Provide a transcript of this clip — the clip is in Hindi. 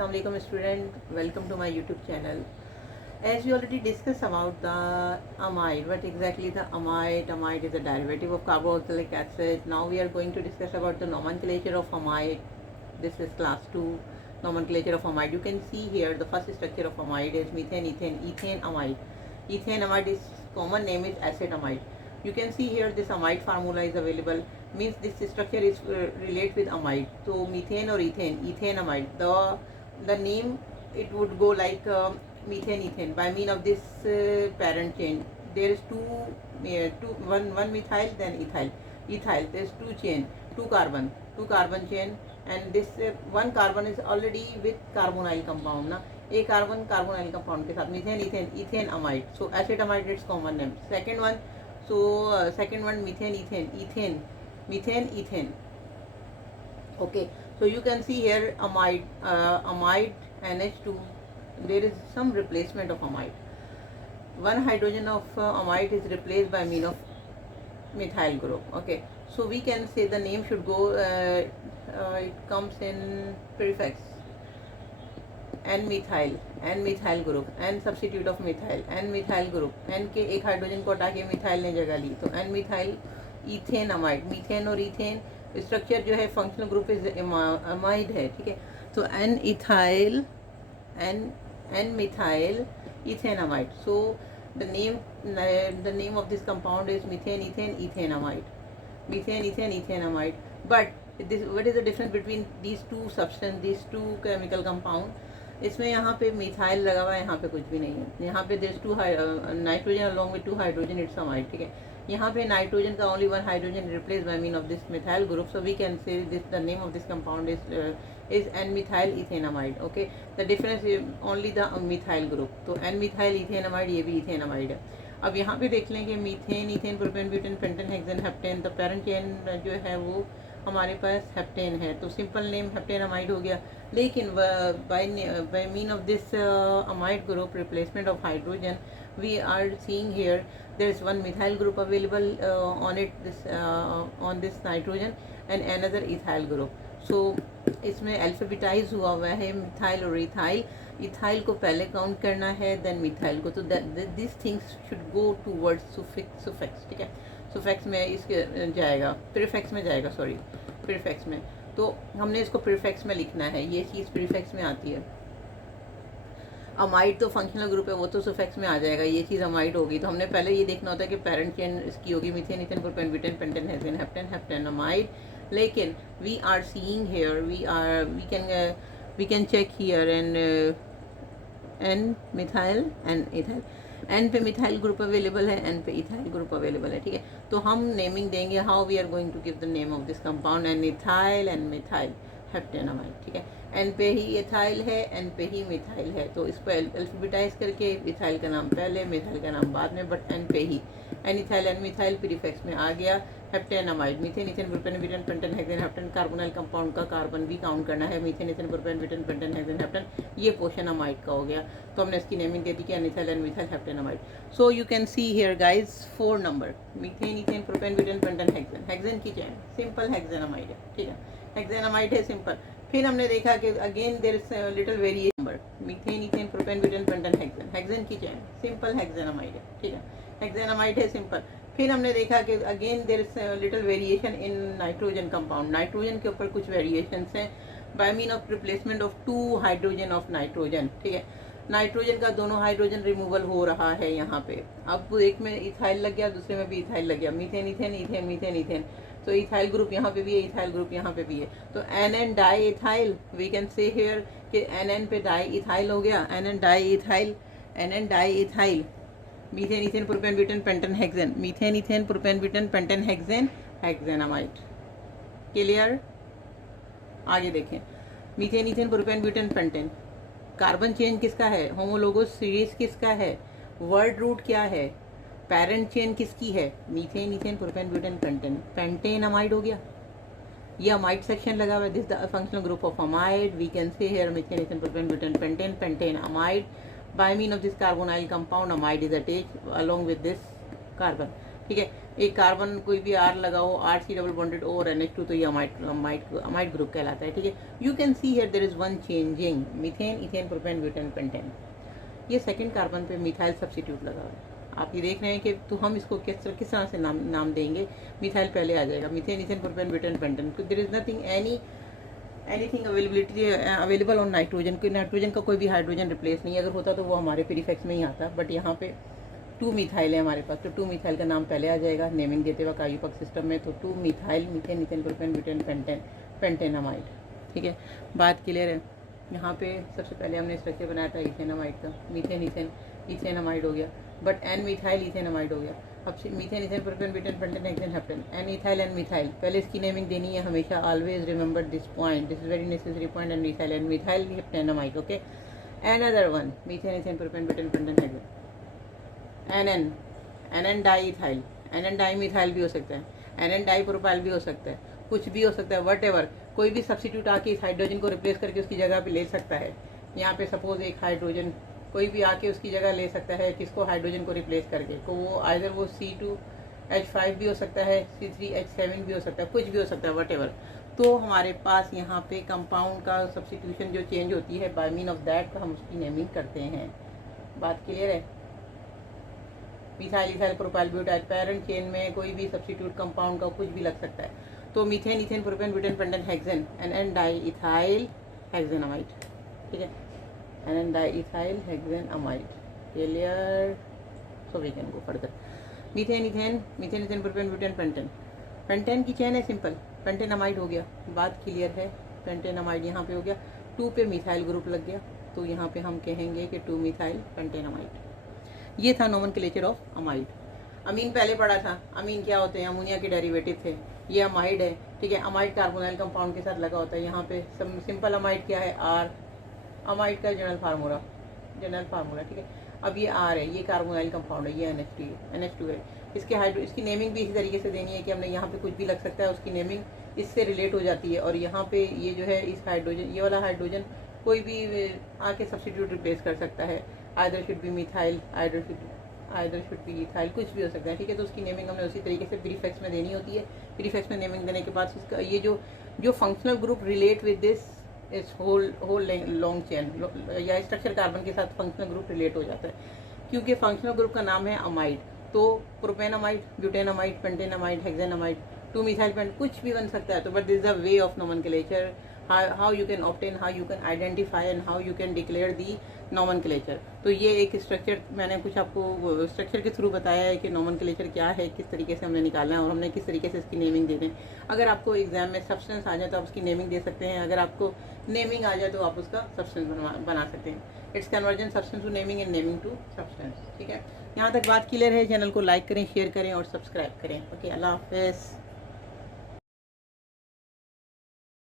Assalamu alaikum student, welcome to my YouTube channel. As we already discussed about the amide, what exactly the amide is a derivative of carboxylic acid. Now we are going to discuss about the nomenclature of amide. This is class 2 nomenclature of amide. You can see here the first structure of amide is methane, ethane amide. Ethane amide is common name is acid amide. You can see here this amide formula is available, means this structure is relate with amide. So methane or ethane amide, the name it would go like methane by mean of this parent chain. There is one methyl, then ethyl. There's two carbon chain, and this one carbon is already with carbonyl compound ना, एक कार्बन कार्बोनाइल कंपाउंड के साथ methane ethane amide. So acid amide it's common name. Second one methane ethane. Okay, so you can see here amide NH2. There is some replacement of amide. One hydrogen of amide is replaced by mean of methyl group. Okay, so we can say the name should go it comes in prefix n-methyl group, n substitute of methyl, n-methyl group, n के एक हाइड्रोजन को हटा के मिथाइल ने जगह ली, तो n-methyl ईथेन अमाइड. मीथेन और ईथेन स्ट्रक्चर जो है फंक्शनल ग्रुप इज अमाइड है. ठीक है, तो n-methyl ethane amide. So the name of this compound is methane ethane amide. But what is the difference between these two substance, these two chemical compound? इसमें यहाँ पे मिथाइल लगा हुआ है, यहाँ पे कुछ भी नहीं है. यहाँ पे there two nitrogen along with 2 hydrogen, it's amide. ठीक है, यहाँ पे नाइट्रोजन का only 1 hydrogen replace by mean of this methyl group. So we can say this the name of this compound is n-methyl ethane amide. Okay, the difference is only the methyl group. तो n-methyl ethane amide, ये भी इथेन अमाइड है. अब यहाँ पे देख लें कि methane ethane propane butane pentane hexane heptane, the parent chain जो है वो हमारे पास हेप्टेन है, तो सिंपल नेम हेप्टेन अमाइड हो गया. लेकिन by mean of this amide group replacement of hydrogen we are seeing here there is one methyl group available on this nitrogen and another ethyl group. So इसमें अल्फाबेटाइज हुआ है मिथाइल और इथाइल को पहले काउंट करना है, देन मिथाइल को. तो this things should go towards suffix. ठीक है, सुफिक्स में इसके जाएगा, प्रीफिक्स में जाएगा, सॉरी प्रीफिक्स में. तो हमने इसको प्रीफिक्स में लिखना है, ये चीज़ प्रीफिक्स में आती है. अमाइड तो फंक्शनल ग्रुप है, वो तो सुफिक्स में आ जाएगा, ये चीज़ अमाइड होगी. तो हमने पहले ये देखना होता है कि पेरेंट चेन इसकी होगी methane ethane propane butane pentane hexane heptane amide. लेकिन we are seeing here we can check here and methyl and ethyl. N पे मिथाइल ग्रुप अवेलेबल है, एन पे इथाइल ग्रुप अवेलेबल है. ठीक है, तो हम नेमिंग देंगे how we are going to give the name of this compound. N ethyl and methyl heptane amide. ठीक है, एन पे ही इथाइल है, एन पे ही मिथाइल है, तो इसको अल्फाबेटाइज करके इथाइल का नाम पहले, मिथाइल का नाम बाद में, बट एन पे ही N ethyl N methyl prefix में आ गया. Heptane amide, methane ethane propane butane pentane hexane heptane, carbonyl compound का कार्बन भी काउंट करना है. Methane ethane propane butane pentane hexane heptane, ये पोर्शन अमाइड का हो गया. तो हमने इसकी नेमिंग दे दी कि N ethyl N methyl heptane amide. So you can see here guys 4 number methane ethane propane butane pentane hexane की चैन सिंपल हेक्सेन अमाइड है. ठीक है, हेक्सेन अमाइड है सिंपल. फिर हमने देखा कि again there is little variation number methane ethane propane butane pentane hexane की चैन सिंपल हेक्सेन अमाइड है. ठीक है, हेक्सेन अमाइड है सिंपल. फिर हमने देखा कि again there is little variation in nitrogen compound. Nitrogen के ऊपर कुछ वेरिएशंस हैं by mean of replacement of 2 hydrogen of nitrogen. ठीक है, नाइट्रोजन का दोनों हाइड्रोजन रिमूवल हो रहा है यहाँ पे. अब एक में इथाइल लग गया, दूसरे में भी इथाइल लग गया. मीथेन ईथेन, तो इथाइल ग्रुप यहाँ पे भी है, इथाइल ग्रुप यहाँ पे भी है. तो N di ethyl we can say here कि एन पे डाई इथाइल हो गया. N di ethyl methane ethane propane butane pentane hexane, methane ethane propane butane pentane hexane amide. Clear? आगे देखें, methane ethane propane butane pentane, carbon chain किसका है, होमोलोगस सीरीज किसका है, वर्ड रूट क्या है, पेरेंट चेन किसकी है, methane ethane propane butane pentane amide हो गया. ये अमाइड सेक्शन लगा हुआ है. This the functional group of amide. We can say here methane ethane propane butane pentane amide. By mean of this carbonyl compound amide is attached along with this carbon. ठीक है। एक कार्बन कोई भी R लगाओ, RC डबल बॉन्डेड O और NH2, तो ये अमाइड ग्रुप कहलाता है, ठीक है। You can see here there is one changing, methane, ethane, propane, butane, pentane. ये सेकंड कार्बन पे मिथाइल सब्स्टिट्यूट लगा हुआ है। आप ये देख रहे हैं कि तो हम इसको किस तरह से नाम देंगे। मिथाइल पहले आ जाएगा, methane, ethane, propane, butane, pentane. There is nothing anything available on nitrogen. कोई नाइट्रोजन का कोई भी हाइड्रोजन रिप्लेस नहीं है, अगर होता तो वो हमारे प्रीफिक्स में ही आता, बट यहाँ पे 2 मिथाइल है हमारे पास, तो 2 मिथाइल का नाम पहले आ जाएगा नेमिंग देते वक्त आयुपक सिस्टम में। तो 2 methyl, methane, ethane, propane, butane, pentanamide, ठीक है। बात क्लियर है। यहाँ पे सबसे पहले हमने स्ट्रक्चर बनाया था इथेनामाइड का, मीथेन, इथेनामाइड हो गया, बट एन मिथाइल इथेनामाइड हो गया। अब methane, ethane, propane, butane, pentane, hexane, heptane, N ethyl, N methyl. पहले इसकी नेमिंग देनी है हमेशा, always remember this point, this is very necessary point. N methyl, N methyl, heptanamide, okay. Another one, methane, ethane, propane, butane, pentane, hexane, N diethyl, N dimethyl भी हो सकता है, एन डाईप्रोपाइल भी हो सकता है, कुछ भी हो सकता है, वट एवर। कोई भी सब्सिट्यूट आके इस हाइड्रोजन को रिप्लेस करके उसकी जगह पे ले सकता है। यहाँ पे सपोज एक हाइड्रोजन कोई भी आके उसकी जगह ले सकता है, किसको, हाइड्रोजन को रिप्लेस करके। तो वो आइदर वो C2H5 भी हो सकता है, C3H7 भी हो सकता है, कुछ भी हो सकता है, वट एवर। तो हमारे पास यहाँ पे कंपाउंड का सब्सिट्यूशन जो चेंज होती है, बाय मीन ऑफ दैट हम उसकी नेमिंग करते हैं। बात क्लियर है। Methyl, ethyl, propyl, butyl, parent chain में कोई भी सब्स्टिट्यूट कंपाउंड का कुछ भी लग सकता है। तो methane, ethane, propane, butane, pentane, hexane, N diethyl hexanamide, ठीक है। N diethyl hexanamide, clear. So we can go further. Methane, ethane, propane, butane, pentane की चेन है सिंपल, पेंटेनामाइड हो गया। बात क्लियर है। पेंटेनामाइड यहाँ पे हो गया, 2 पे मिथाइल ग्रुप लग गया, तो यहाँ पे हम कहेंगे कि 2 मिथाइल पेंटेनामाइड। ये था नोमेनक्लेचर ऑफ अमाइड। अमीन पहले पढ़ा था, अमीन क्या होते हैं, अमोनिया के डेरिवेटिव थे। ये अमाइड है, ठीक है। अमाइड कार्बोनाइल कंपाउंड के साथ लगा होता है। यहाँ पे सिंपल अमाइड क्या है, R, अमाइड का जनरल फार्मूला, ठीक है। अब ये R है, ये कार्बोनाइल कंपाउंड है, ये NH2 है। इसकी नेमिंग भी इसी तरीके से देनी है कि हमने यहाँ पे कुछ भी लग सकता है, उसकी नेमिंग इससे रिलेट हो जाती है। और यहाँ पे ये जो है इस हाइड्रोजन, ये वाला हाइड्रोजन कोई भी आके सब्स्टिट्यूट रिप्लेस कर सकता है। Either should be methyl, either should be ethyl, कुछ भी हो सकता है, ठीक है। तो उसकी नेमिंग हमने उसी तरीके से प्रीफिक्स में देनी होती है। प्रीफिक्स में नेमिंग देने के बाद इसका ये जो functional group relate with this इस होल लॉन्ग चेन या स्ट्रक्चर कार्बन के साथ फंक्शनल ग्रुप रिलेट हो जाता है, क्योंकि फंक्शनल ग्रुप का नाम है अमाइड। तो प्रोपेनामाइड, ब्यूटेनामाइड, पेंटेनामाइड, हेक्सेनामाइड, 2 मिथाइल पेंट, कुछ भी बन सकता है। तो but this is the way of nomenclature, how you can obtain, how you can identify and how you can declare the nomenclature। तो ये एक स्ट्रक्चर मैंने कुछ आपको स्ट्रक्चर के थ्रू बताया है कि नोमेनक्लेचर क्या है, किस तरीके से हमने निकालना है और हमने किस तरीके से इसकी नेमिंग देनी है। अगर आपको एग्जाम में सब्सटेंस आ जाए तो आप उसकी नेमिंग दे सकते हैं, अगर आपको नेमिंग आ जाए तो आप उसका सब्सटेंस बना सकते हैं। It's conversion substance to naming and naming to substance, ठीक है। यहाँ तक बात क्लियर है। चैनल को लाइक करें, शेयर करें और सब्सक्राइब करें। ओके, अल्लाह हाफिज़।